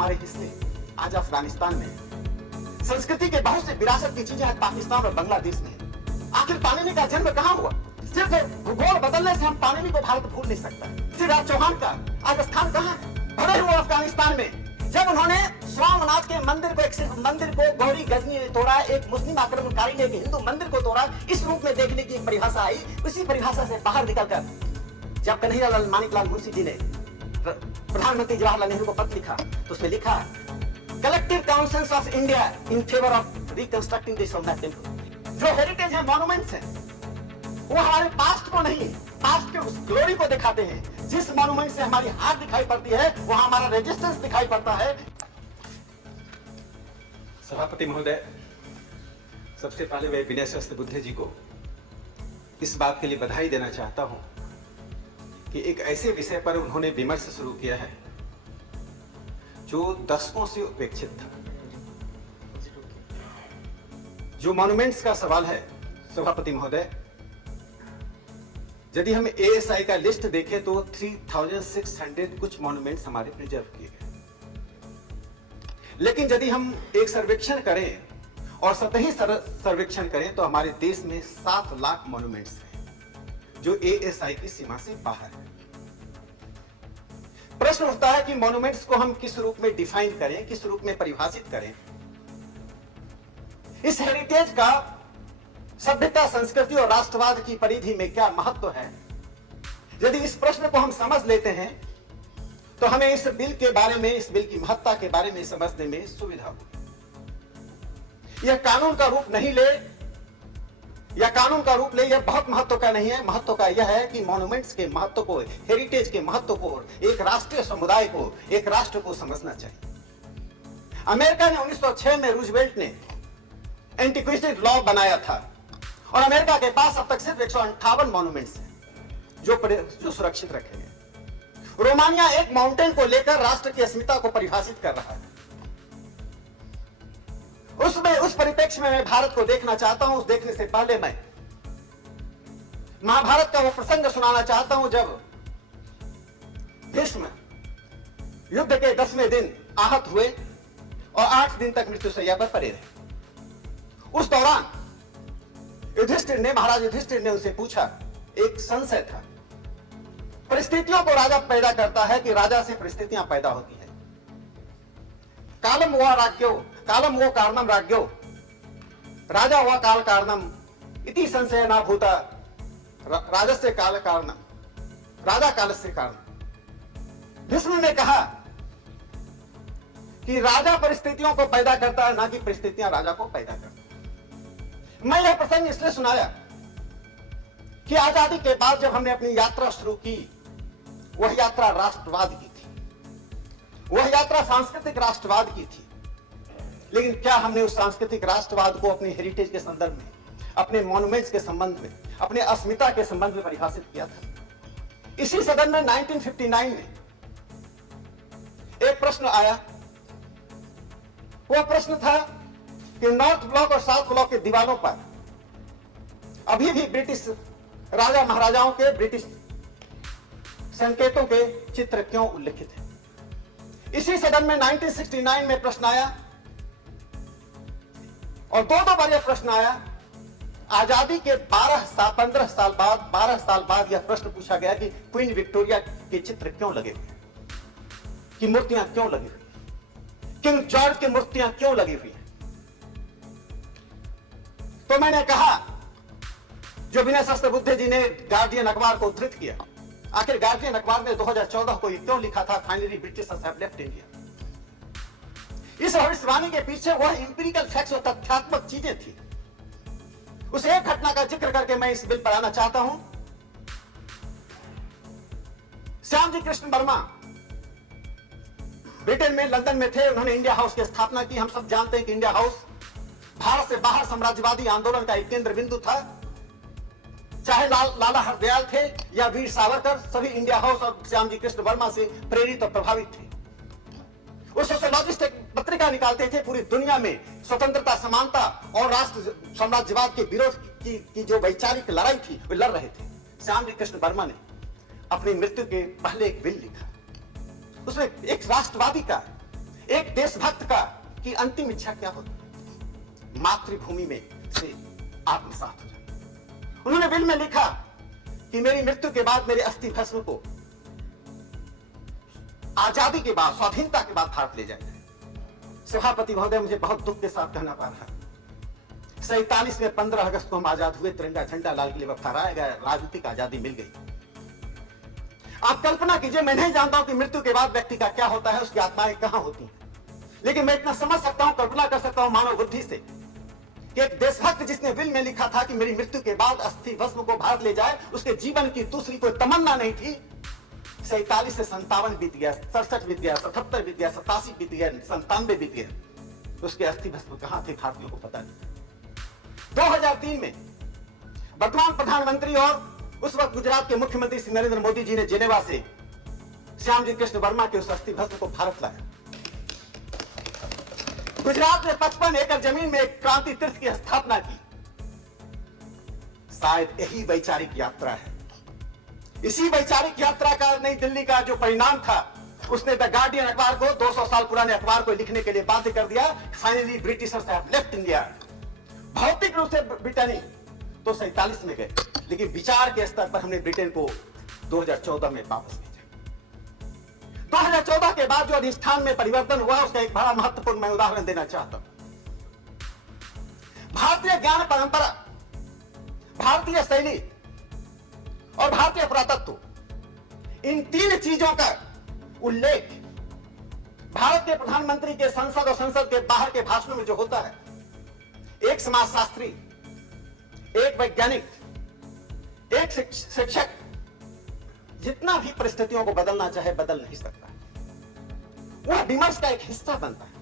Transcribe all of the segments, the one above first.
हमारे हिस्से आज अफगानिस्तान में। संस्कृति के बहुत से विरासत की चीजें आज पाकिस्तान और बांग्लादेश में। आखिर पाणिनि का जन्म कहां हुआ? सिर्फ भूगोल बदलने से हम पाणिनि को भारत भूल नहीं सकता। शिवराज चौहान का आज स्थान कहां है? भरे हुए अफगानिस्तान में। जब उन्होंने सोमनाथ के मंदिर को, एक मंदिर को गौरी गजनी ने तोड़ा, एक मुस्लिम आक्रमणकारी ने एक हिंदू मंदिर को तोड़ा, इस रूप में देखने की एक परिभाषा आई। उसी परिभाषा से बाहर निकलकर जब कन्हैयालाल मानिकलाल मुंशी जी ने प्रधानमंत्री जवाहरलाल नेहरू को पत्र लिखा, तो उसमें लिखा collective councils of India in favour of reconstructing this Somnath temple. जो हेरिटेज है, मॉन्यूमेंट्स है, वो हमारे पास्ट को नहीं, पास्ट के उस ग्लोरी को दिखाते हैं। जिस मॉन्यूमेंट से हमारी हार दिखाई पड़ती है, वहां हमारा रेजिस्टेंस दिखाई पड़ता है। सभापति महोदय, सबसे पहले मैं विनय सहस्त्रबुद्धे जी को इस बात के लिए बधाई देना चाहता हूं कि एक ऐसे विषय पर उन्होंने विमर्श शुरू किया है जो दशकों से उपेक्षित था। जो मॉन्यूमेंट्स का सवाल है सभापति महोदय, यदि हम एएसआई का लिस्ट देखें तो 3600 कुछ मॉन्यूमेंट्स हमारे प्रिजर्व किए गए। लेकिन यदि हम एक सर्वेक्षण करें और सतही सर्वेक्षण करें तो हमारे देश में 7 लाख मॉन्यूमेंट्स हैं जो एएसआई की सीमा से बाहर है। प्रश्न उठता है कि मॉन्यूमेंट्स को हम किस रूप में डिफाइन करें, किस रूप में परिभाषित करें। इस हेरिटेज का सभ्यता, संस्कृति और राष्ट्रवाद की परिधि में क्या महत्व है? यदि इस प्रश्न को हम समझ लेते हैं तो हमें इस बिल के बारे में, इस बिल की महत्ता के बारे में समझने में सुविधा होगी। यह कानून का रूप नहीं ले, या कानून का रूप ले, यह बहुत महत्व का नहीं है। महत्व का यह है कि मॉन्यूमेंट्स के महत्व को, हेरिटेज के महत्व को, एक राष्ट्रीय समुदाय को, एक राष्ट्र को समझना चाहिए। अमेरिका ने 1906 में रूजवेल्ट ने एंटीक्विटी लॉ बनाया था और अमेरिका के पास अब तक सिर्फ 158 मॉन्यूमेंट्स हैं जो सुरक्षित रखे गए। रोमानिया एक माउंटेन को लेकर राष्ट्र की अस्मिता को परिभाषित कर रहा है। उस परिप्रेक्ष्य में मैं भारत को देखना चाहता हूं। उस देखने से पहले मैं महाभारत का वो प्रसंग सुनाना चाहता हूं जब भीष्म युद्ध के 10वें दिन आहत हुए और 8 दिन तक मृत्युशैया पर पड़े रहे। उस दौरान महाराज युधिष्ठिर ने उनसे पूछा, एक संशय था। परिस्थितियों को राजा पैदा करता है कि राजा से परिस्थितियां पैदा होती है। कालम हुआ राज्यो, कालम वो कारणम राज्यो, राजा हुआ काल कारणम, इति संशय ना भूता, राजस्य काल कारणम, राजा कालस्य कारणम। भीष्म ने कहा कि राजा परिस्थितियों को पैदा करता है, ना कि परिस्थितियां राजा को पैदा करती है। मैं यह प्रसंग इसलिए सुनाया कि आजादी के बाद जब हमने अपनी यात्रा शुरू की, वह यात्रा राष्ट्रवाद की थी, वह यात्रा सांस्कृतिक राष्ट्रवाद की थी। लेकिन क्या हमने उस सांस्कृतिक राष्ट्रवाद को अपने हेरिटेज के संदर्भ में, अपने मॉन्यूमेंट्स के संबंध में, अपने अस्मिता के संबंध में परिभाषित किया था? इसी सदन में 1959 में एक प्रश्न आया। वह प्रश्न था कि नॉर्थ ब्लॉक और साउथ ब्लॉक के दीवारों पर अभी भी ब्रिटिश राजा महाराजाओं के, ब्रिटिश संकेतों के चित्र क्यों उल्लिखित है? इसी सदन में 1969 में प्रश्न आया और दो बार यह प्रश्न आया। आजादी के 15 साल बाद यह प्रश्न पूछा गया कि क्वीन विक्टोरिया के चित्र क्यों लगे हुए, कि मूर्तियां क्यों लगी हुई, किंग जॉर्ज की मूर्तियां क्यों लगी हुई हैं? तो मैंने कहा, जो विनय सहस्त्रबुद्धे जी ने गार्डियन अखबार को उद्धृत किया, आखिर गार्डियन अखबार ने 2014 को क्यों लिखा था, finally Britishers have left India? इस भविष्यवाणी के पीछे वह इंपीरिकल फैक्ट्स और तथ्यात्मक चीजें थी। उस एक घटना का जिक्र करके मैं इस बिल पर आना चाहता हूं। श्यामजी कृष्ण वर्मा ब्रिटेन में, लंदन में थे। उन्होंने इंडिया हाउस की स्थापना की। हम सब जानते हैं कि इंडिया हाउस भारत से बाहर साम्राज्यवादी आंदोलन का एक केंद्र बिंदु था। चाहे लाला हरदयाल थे या वीर सावरकर, सभी इंडिया हाउस और श्यामजी कृष्ण वर्मा से प्रेरित और प्रभावित थे। वो सोशियोलॉजिस्ट एक पत्रिका निकालते थे, पूरी दुनिया में स्वतंत्रता, समानता और राष्ट्र साम्राज्यवाद के विरोध की जो वैचारिक लड़ाई थी, वो लड़ रहे थे। श्यामजी कृष्ण वर्मा ने अपनी मृत्यु के पहले एक बिल लिखा। उसमें एक राष्ट्रवादी का, एक देशभक्त का की अंतिम इच्छा क्या होती है? मातृभूमि में से आत्मसात हो जाए। उन्होंने बिल में लिखा कि मेरी मृत्यु के बाद मेरे अस्थि भस्म को आजादी के बाद, स्वाधीनता के बाद भारत ले जाए। सभापति महोदय, मुझे बहुत दुख के साथ कहना पड़ रहा है, 47 में 15 अगस्त को हम आजाद हुए, तिरंगा झंडा लाल किले पर फहराया गया, राजनीतिक आजादी मिल गई। आप कल्पना कीजिए, मैं नहीं जानता हूं कि मृत्यु के बाद व्यक्ति का क्या होता है, उसकी आत्माएं कहां होती हैं, लेकिन मैं इतना समझ सकता हूं, कल्पना कर सकता हूं मानव बुद्धि से कि एक देशभक्त जिसने विल में लिखा था कि मेरी मृत्यु के बाद अस्थि भस्म को भारत ले जाए, उसके जीवन की दूसरी कोई तमन्ना नहीं थी। 47 से 57 बीत गया, 67 बीत गया, 77 बीत गया, 87 बीत गया, 97 बीत गया, उसके अस्थि भस्म कहां थे भारतीयों को पता नहीं। 2003 में वर्तमान प्रधानमंत्री और उस वक्त गुजरात के मुख्यमंत्री श्री नरेंद्र मोदी जी ने जेनेवा से श्यामजी कृष्ण वर्मा के उस अस्थि भस्म को भारत लाया। गुजरात में 55 एकड़ जमीन में एक क्रांति तीर्थ की स्थापना की। शायद यही वैचारिक यात्रा है। इसी वैचारिक यात्रा का नई दिल्ली का जो परिणाम था, उसने द गार्डियन अखबार को, 200 साल पुराने अखबार को लिखने के लिए बाध्य कर दिया। Finally Britishers have left India. भौतिक रूप से ब्रिटेनी तो 47 में गए, लेकिन विचार के स्तर पर हमने ब्रिटेन को 2014 में वापस भेजा। 2014 के बाद जो अधिष्ठान में परिवर्तन हुआ, उसका एक बड़ा महत्वपूर्ण मैं उदाहरण देना चाहता हूं। भारतीय ज्ञान परंपरा, भारतीय शैली और भारतीय पुरातत्व, इन तीन चीजों का उल्लेख भारत के प्रधानमंत्री के संसद और संसद के बाहर के भाषणों में जो होता है, एक समाजशास्त्री, एक वैज्ञानिक, एक शिक्षक जितना भी परिस्थितियों को बदलना चाहे बदल नहीं सकता, वह विमर्श का एक हिस्सा बनता है।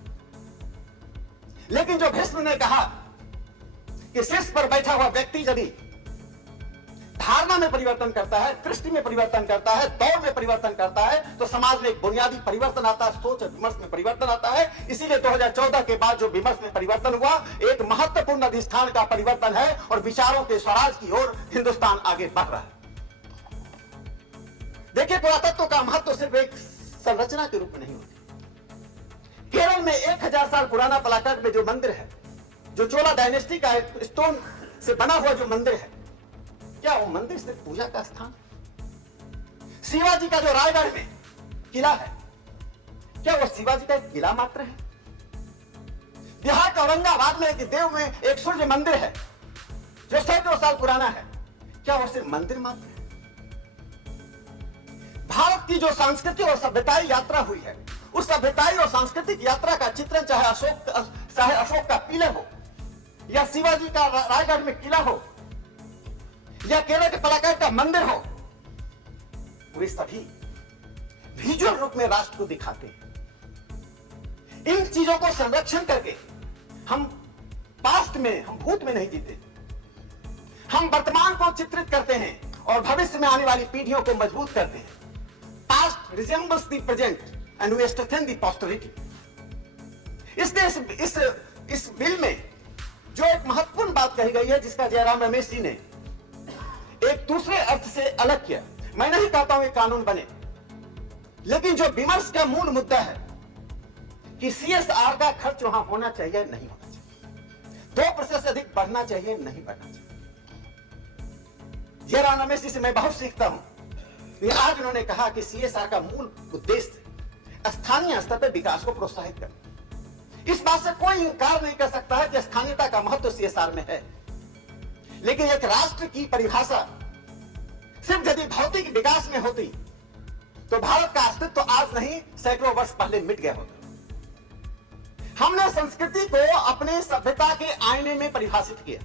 लेकिन जो भीष्म ने कहा कि शीर्ष पर बैठा हुआ व्यक्ति यदि धारणा में परिवर्तन करता है, दृष्टि में परिवर्तन करता है, दौर में परिवर्तन करता है, तो समाज में एक बुनियादी परिवर्तन आता है, सोच और विमर्श में परिवर्तन आता है। इसीलिए 2014 के बाद जो विमर्श में परिवर्तन हुआ, एक महत्वपूर्ण अधिष्ठान का परिवर्तन है और विचारों के स्वराज की ओर हिंदुस्तान आगे बढ़ रहा है। देखिए, पुरातत्व का महत्व सिर्फ एक संरचना के रूप में नहीं होती। केरल में 1000 साल पुराना पलाकट में जो मंदिर है, जो चोला डायनेस्टी का एक स्टोन से बना हुआ जो मंदिर है, क्या वो मंदिर सिर्फ पूजा का स्थान? शिवाजी का जो रायगढ़ में किला है, क्या वो शिवाजी का एक किला मात्र है? बिहार के औरंगाबाद में एक देव में एक सूर्य मंदिर है जो सैकड़ों साल पुराना है, क्या वो सिर्फ मंदिर मात्र है? भारत की जो सांस्कृतिक और सभ्यताई यात्रा हुई है, उस सभ्यताई और सांस्कृतिक यात्रा का चित्रण चाहे अशोक का पिलर हो, या शिवाजी का रायगढ़ में किला हो, या केरल के पलाकट का मंदिर हो, वे सभी विजुअल रूप में राष्ट्र को दिखाते हैं। इन चीजों को संरक्षण करके हम पास्ट में, हम भूत में नहीं जीते, हम वर्तमान को चित्रित करते हैं और भविष्य में आने वाली पीढ़ियों को मजबूत करते हैं। Past resembles the present and we strengthen the posterity. इसलिए इस बिल में जो एक महत्वपूर्ण बात कही गई है, जिसका जयराम रमेश जी ने एक दूसरे अर्थ से अलग किया, मैं नहीं कहता हूं ये कानून बने, लेकिन जो विमर्श का मूल मुद्दा है कि CSR का खर्च वहां होना चाहिए, नहीं होना चाहिए, 2% से अधिक बढ़ना चाहिए, नहीं बढ़ना चाहिए। जयराम रमेश जी से मैं बहुत सीखता हूं। आज उन्होंने कहा कि CSR का मूल उद्देश्य स्थानीय स्तर पर विकास को प्रोत्साहित करना। इस बात से कोई इंकार नहीं कर सकता है कि स्थानीयता का महत्व CSR में है, लेकिन एक राष्ट्र की परिभाषा सिर्फ यदि भौतिक विकास में होती तो भारत का अस्तित्व तो आज नहीं, सैकड़ों वर्ष पहले मिट गया होता। हमने संस्कृति को अपने सभ्यता के आईने में परिभाषित किया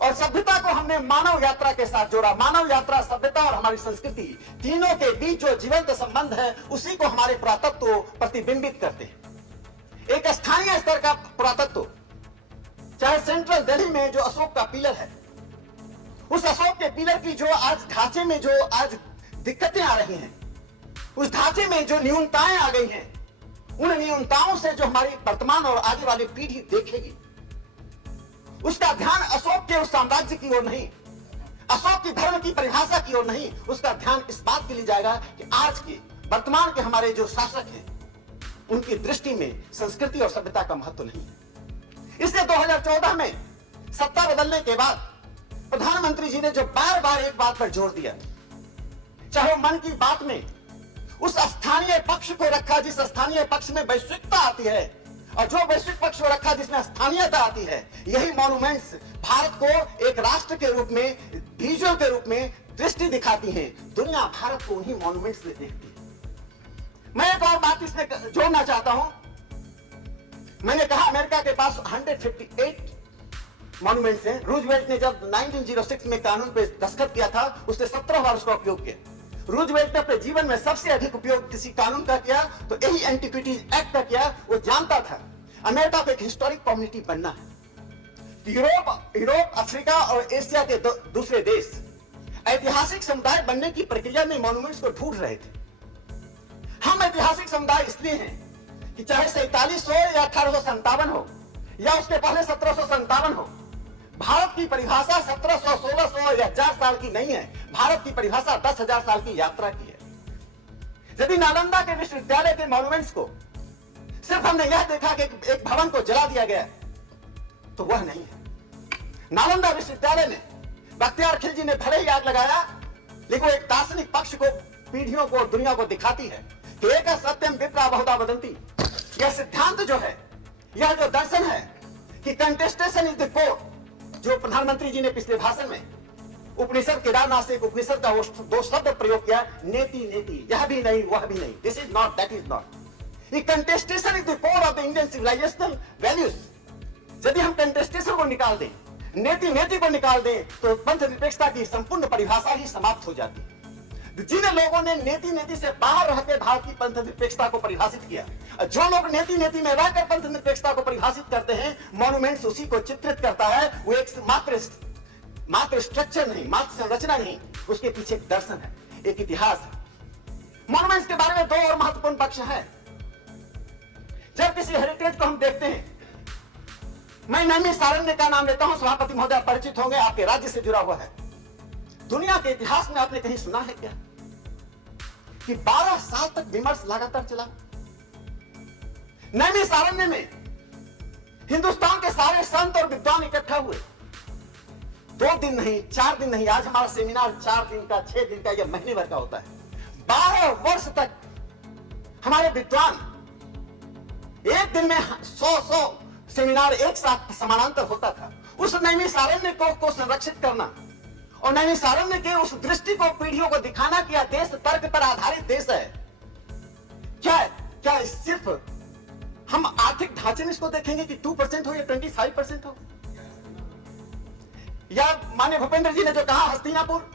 और सभ्यता को हमने मानव यात्रा के साथ जोड़ा। मानव यात्रा, सभ्यता और हमारी संस्कृति, तीनों के बीच जो जीवंत संबंध है, उसी को हमारे पुरातत्व प्रतिबिंबित करते हैं। एक स्थानीय स्तर का पुरातत्व, चाहे सेंट्रल दिल्ली में जो अशोक का पिलर है, उस अशोक के पिलर की जो आज ढांचे में जो आज दिक्कतें आ रही हैं, उस ढांचे में जो न्यूनताएं आ गई हैं, उन न्यूनताओं से जो हमारी वर्तमान और आगे वाली पीढ़ी देखेगी, उसका ध्यान अशोक के उस साम्राज्य की ओर नहीं, अशोक की धर्म की परिभाषा की ओर नहीं, उसका ध्यान इस बात के लिए जाएगा कि आज के वर्तमान के हमारे जो शासक हैं, उनकी दृष्टि में संस्कृति और सभ्यता का महत्व नहीं है। इसलिए 2014 में सत्ता बदलने के बाद प्रधानमंत्री जी ने जो बार बार एक बात पर जोर दिया, चाहे मन की बात में उस स्थानीय पक्ष को रखा जिस स्थानीय पक्ष में वैश्विकता आती है, और जो वैश्विक पक्ष को रखा जिसमें स्थानीयता आती है, यही मॉन्यूमेंट्स भारत को एक राष्ट्र के रूप में, विजुअल के रूप में दृष्टि दिखाती हैं। दुनिया भारत को उन्हीं मॉन्यूमेंट्स में देखती है। मैं एक और बात इसमें जोड़ना चाहता हूं। मैंने कहा अमेरिका के पास 158 मॉन्यूमेंट्स हैं। रूजवेल्ट ने जब 1906 में कानून पे दस्तखत किया था, उसने 17 बार उसका उपयोग किया। रूजवेल्ट ने अपने जीवन में सबसे अधिक उपयोग किसी कानून का किया तो यही एंटीक्विटीज एक्ट का किया। वो जानता था अमेरिका को एक हिस्टोरिक कम्युनिटी बनना है। यूरोप, अफ्रीका और एशिया के दूसरे देश ऐतिहासिक समुदाय बनने की प्रक्रिया में मॉन्यूमेंट्स को ढूंढ रहे थे। हम ऐतिहासिक समुदाय इसलिए हैं कि चाहे 47 हो या 1857 हो या उसके पहले 1757 हो, भारत की परिभाषा 1700, 1600 या 1000 साल की नहीं है। भारत की परिभाषा 10,000 साल की यात्रा की है। यदि नालंदा के विश्वविद्यालय के मॉन्यूमेंट्स को सिर्फ हमने यह देखा कि एक भवन को जला दिया गया, तो वह नहीं है। नालंदा विश्वविद्यालय में बख्तियार खिलजी ने भले ही आग लगाया, लेकिन वो एक दार्शनिक पक्ष को, पीढ़ियों को, दुनिया को दिखाती है कि एक सत्यम विप्रा बहुधा वदंती। यह सिद्धांत जो है, यह जो दर्शन है कि कंटेस्टेशन इज द कोर, जो प्रधानमंत्री जी ने पिछले भाषण में उपनिषद केदारनाथ से एक उपनिषद का दो शब्द प्रयोग किया, नेति नेति, यह भी नहीं वह भी नहीं, this is not that is not. ये contestation is the core of the Indian civilisational values. यदि हम कंटेस्टेशन को निकाल दें, नेति नेति को निकाल दें, तो पंथ निरपेक्षता की संपूर्ण परिभाषा ही समाप्त हो जाती है। जिन लोगों ने नेति नेति से बाहर रहकर भारत की पंथ निरपेक्षता को परिभाषित किया, जो लोग नेति नेति में रहकर पंथ निरपेक्षता को परिभाषित करते हैं, मॉन्यूमेंट्स उसी को चित्रित करता है। वो एक मात्र स्ट्रक्चर नहीं, मात्र संरचना नहीं, उसके पीछे एक दर्शन है, एक इतिहास है। मॉन्यूमेंट्स के बारे में दो और महत्वपूर्ण पक्ष है। जब किसी हेरिटेज को हम देखते हैं, मैं नैमिषारण्य का नाम लेता हूं, सभापति महोदय परिचित होंगे, आपके राज्य से जुड़ा हुआ है। दुनिया के इतिहास में आपने कहीं सुना है क्या कि 12 साल तक विमर्श लगातार चला? नैमिषारण्य में हिंदुस्तान के सारे संत और विद्वान इकट्ठा हुए। 2 दिन नहीं, 4 दिन नहीं, आज हमारा सेमिनार 4 दिन का, 6 दिन का या महीने भर का होता है। 12 वर्ष तक हमारे विद्वान, एक दिन में 100 सेमिनार एक साथ समानांतर होता था। उस नैमिषारण्य को संरक्षित करना और नैमिषारण्य के उस दृष्टि को, पीढ़ियों को दिखाना कि यह देश तर्क पर आधारित देश है। क्या सिर्फ हम आर्थिक ढांचे में इसको देखेंगे कि 2% हो या 25% हो? या माननीय भूपेंद्र जी ने जो कहा हस्तिनापुर,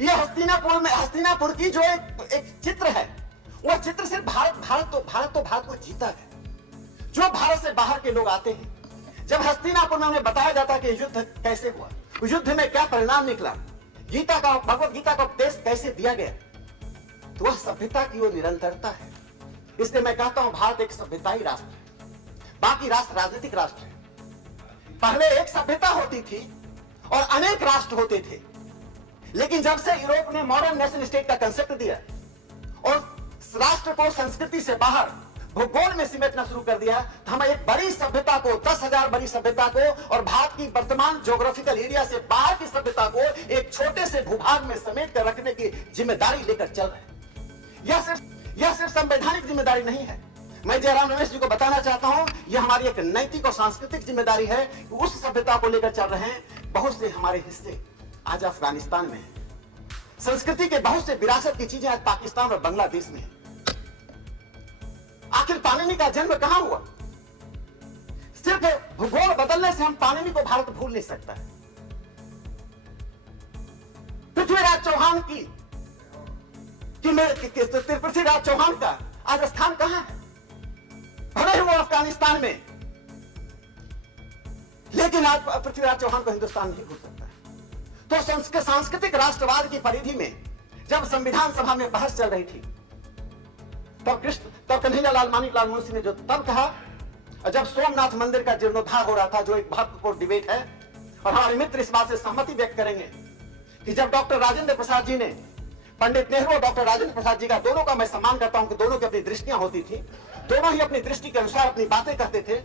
यह हस्तिनापुर की जो एक चित्र है, वह चित्र सिर्फ भारत को जीता है। जो भारत से बाहर के लोग आते हैं, जब हस्तिनापुर में उन्हें बताया जाता है कि युद्ध कैसे हुआ, युद्ध में क्या परिणाम निकला, भगवत गीता का उपदेश कैसे दिया गया, तो वह सभ्यता की वो निरंतरता है। इसलिए मैं कहता हूं भारत एक सभ्यताई राष्ट्र है, बाकी राष्ट्र राजनीतिक राष्ट्र है। पहले एक सभ्यता होती थी और अनेक राष्ट्र होते थे, लेकिन जब से यूरोप ने मॉडर्न नेशन स्टेट का कंसेप्ट दिया और राष्ट्र को संस्कृति से बाहर भूगोल में सिमटना शुरू कर दिया, तो हम एक बड़ी सभ्यता को, 10,000 बड़ी सभ्यता को और भारत की वर्तमान ज्योग्राफिकल एरिया से बाहर की सभ्यता को एक छोटे से भूभाग में समेट कर रखने की जिम्मेदारी लेकर चल रहे हैं। यह सिर्फ संवैधानिक जिम्मेदारी नहीं है। मैं जयराम रमेश जी को बताना चाहता हूं, यह हमारी एक नैतिक और सांस्कृतिक जिम्मेदारी है। उस सभ्यता को लेकर चल रहे हैं। बहुत से हमारे हिस्से आज अफगानिस्तान में है। संस्कृति के बहुत से विरासत की चीजें आज पाकिस्तान और बांग्लादेश में है। आखिर पाणिनि का जन्म कहां हुआ? सिर्फ भूगोल बदलने से हम पाणिनि को भारत भूल नहीं सकता है। पृथ्वीराज चौहान पृथ्वीराज चौहान का आज स्थान कहां है? भले ही वो अफगानिस्तान में, लेकिन आज पृथ्वीराज चौहान को हिंदुस्तान नहीं भूल सकता है। तो सांस्कृतिक राष्ट्रवाद की परिधि में जब संविधान सभा में बहस चल रही थी, तब कन्हैयालाल मानिकलाल मुंशी ने जो तब कहा, जब सोमनाथ मंदिर का जीर्णोद्धार हो रहा था, जो एक महत्वपूर्ण डिबेट है, और हमारे मित्र इस बात से सहमति व्यक्त करेंगे कि जब डॉक्टर राजेंद्र प्रसाद जी ने, पंडित नेहरू और डॉक्टर राजेंद्र प्रसाद जी का, दोनों का मैं सम्मान करता हूं कि दोनों की अपनी दृष्टियां होती थी, दोनों ही अपनी दृष्टि के अनुसार अपनी बातें करते थे।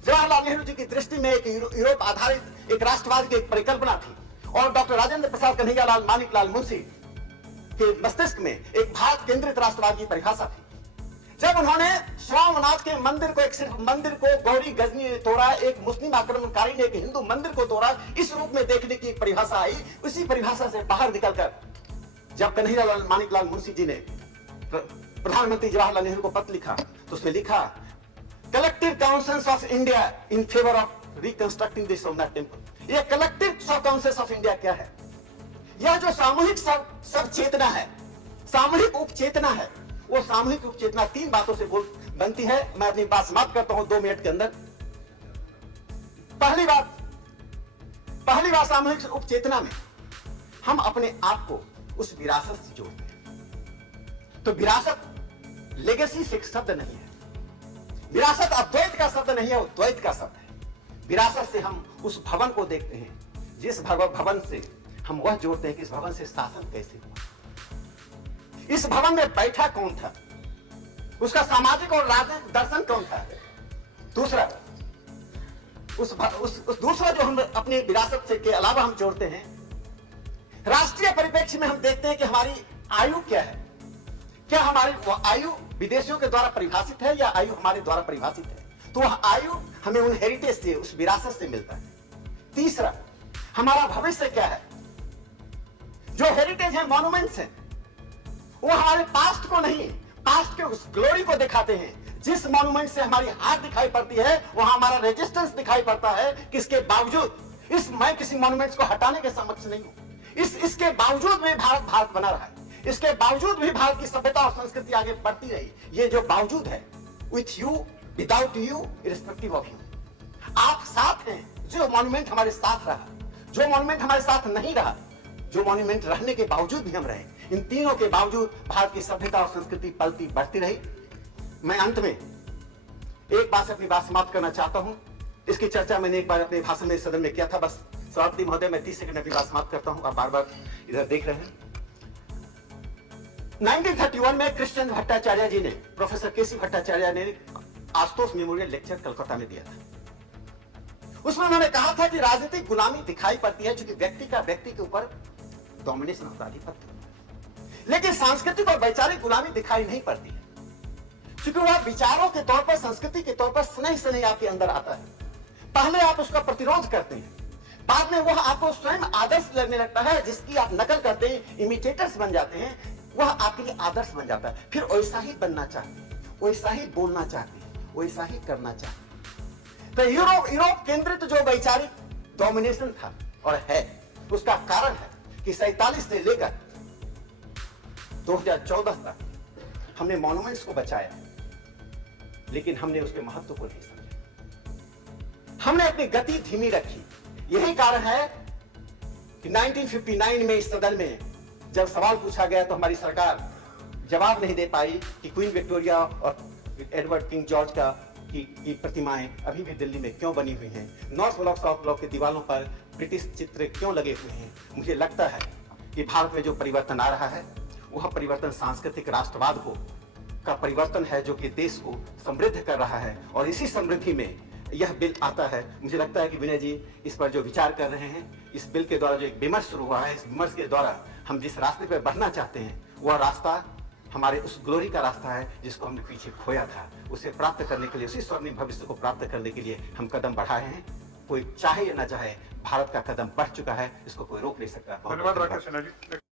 जवाहरलाल नेहरू जी की दृष्टि में एक यूरोप आधारित एक राष्ट्रवाद की एक परिकल्पना थी, और डॉक्टर राजेंद्र प्रसाद कन्हैयालाल मानिकलाल मुंशी के मस्तिष्क में एक भारत केंद्रित राष्ट्रवाद की परिभाषा थी। जब उन्होंने सोमनाथ के मंदिर को, एक सिर्फ मंदिर को गौरी गजनी ने तोड़ा, एक मुस्लिम आक्रमणकारी ने एक हिंदू मंदिर को तोड़ा, इस रूप में देखने की एक परिभाषा आई। उसी परिभाषा से बाहर निकलकर जब कन्हैयालाल मानिकलाल मुंशी जी ने प्रधानमंत्री जवाहरलाल नेहरू को पत्र लिखा, तो उसमें लिखा collective council of India in favour of reconstructing the Somnath temple. ये कलेक्टिव काउंसिल ऑफ इंडिया क्या है? यह जो सामूहिक सब चेतना है, सामूहिक उपचेतना है, वो सामूहिक उपचेतना तीन बातों से बनती है। मैं अपनी बात समाप्त करता हूं 2 मिनट के अंदर। पहली बात सामूहिक उपचेतना में हम अपने आप को उस विरासत से जोड़ते हैं। तो विरासत लेगेसी से एक शब्द नहीं है, विरासत अद्वैत का शब्द नहीं है, वो द्वैत का शब्द है। विरासत से हम उस भवन को देखते हैं, जिस भवन से हम वह जोड़ते हैं कि इस भवन से शासन कैसे हुआ, इस भवन में बैठा कौन था, उसका सामाजिक और राजनीतिक दर्शन कौन था। दूसरा दूसरा जो हम अपनी विरासत से के अलावा हम जोड़ते हैं, राष्ट्रीय परिप्रेक्ष्य में हम देखते हैं कि हमारी आयु क्या है। क्या हमारी वो आयु विदेशियों के द्वारा परिभाषित है या आयु हमारे द्वारा परिभाषित है? तो वह आयु हमें उन हेरिटेज से, उस विरासत से मिलता है। तीसरा, हमारा भविष्य क्या है? जो हेरिटेज है, मॉन्यूमेंट्स हैं, वो हमारे पास्ट को नहीं, पास्ट के उस ग्लोरी को दिखाते हैं। जिस मॉन्यूमेंट से हमारी हार दिखाई पड़ती है, वहां हमारा रेजिस्टेंस दिखाई पड़ता है। किसके बावजूद मैं किसी मॉन्यूमेंट्स को हटाने के समक्ष नहीं हूं। इसके बावजूद भी भारत बना रहा है, इसके बावजूद भी भारत की सभ्यता और संस्कृति आगे बढ़ती रही। ये जो बावजूद है, with you, without you, irrespective of you, आप साथ हैं। जो मॉन्यूमेंट हमारे साथ रहा, जो मॉन्यूमेंट हमारे साथ नहीं रहा, जो मॉन्यूमेंट रहने के बावजूद भी हम रहे, इन तीनों के बावजूद भारत की सभ्यता और संस्कृति पलती बढ़ती रही। मैं अंत में एक बात से अपनी बात समाप्त करना चाहता हूं। इसकी चर्चा मैंने एक बार अपने भाषण में सदन में किया था। बस सभापति महोदय, मैं 30 सेकंड अपनी बात समाप्त करता हूं, आप बार बार इधर देख रहे हैं। 1931 में कृष्ण भट्टाचार्य जी ने, प्रोफेसर केसी भट्टाचार्य ने आशुतोष मेमोरियल लेक्चर कलकत्ता में दिया था। उसमें उन्होंने कहा था कि राजनीतिक गुलामी दिखाई पड़ती है क्योंकि व्यक्ति के ऊपर डोमिनेशन होता है, लेकिन सांस्कृतिक और वैचारिक गुलामी दिखाई नहीं पड़ती है, क्योंकि वह विचारों के तौर पर, संस्कृति के तौर पर स्नेह आपके अंदर आता है। पहले आप उसका प्रतिरोध करते हैं, बाद में वह आपको स्वयं आदर्श लगने लगता है, जिसकी आप नकल करते हैं, इमिटेटर्स बन जाते हैं, वह आपके लिए आदर्श बन जाता है। फिर वैसा ही बनना चाहते हैं, वैसा ही बोलना चाहते हैं, वैसा ही करना चाहते हैं। तो यूरोप केंद्रित जो वैचारिक डोमिनेशन था और है, उसका कारण है कि 47 से लेकर 2014 तक हमने मॉन्यूमेंट्स को बचाया, लेकिन हमने उसके महत्व को नहीं समझा। हमने अपनी गति धीमी रखी। यही कारण है कि 1959 में इस सदन में जब सवाल पूछा गया तो हमारी सरकार जवाब नहीं दे पाई कि क्वीन विक्टोरिया और एडवर्ड किंग जॉर्ज की प्रतिमाएं अभी भी दिल्ली में क्यों बनी हुई हैं, नॉर्थ ब्लॉक साउथ ब्लॉक के दीवारों पर ब्रिटिश चित्र क्यों लगे हुए हैं। मुझे लगता है कि भारत में जो परिवर्तन आ रहा है, वह परिवर्तन सांस्कृतिक राष्ट्रवाद का परिवर्तन है, जो कि देश को समृद्ध कर रहा है। और इसी समृद्धि में यह बिल आता है। मुझे लगता है कि विनय जी इस पर जो विचार कर रहे हैं, इस बिल के द्वारा जो एक विमर्श शुरू हुआ है, इस विमर्श के द्वारा हम जिस रास्ते पर बढ़ना चाहते हैं, वह रास्ता हमारे उस ग्लोरी का रास्ता है जिसको हमने पीछे खोया था। उसे प्राप्त करने के लिए, उसी स्वर्णिम भविष्य को प्राप्त करने के लिए हम कदम बढ़ाए हैं। कोई चाहे या न चाहे, भारत का कदम बढ़ चुका है, इसको कोई रोक नहीं सकता। धन्यवाद राकेश सिन्हा जी।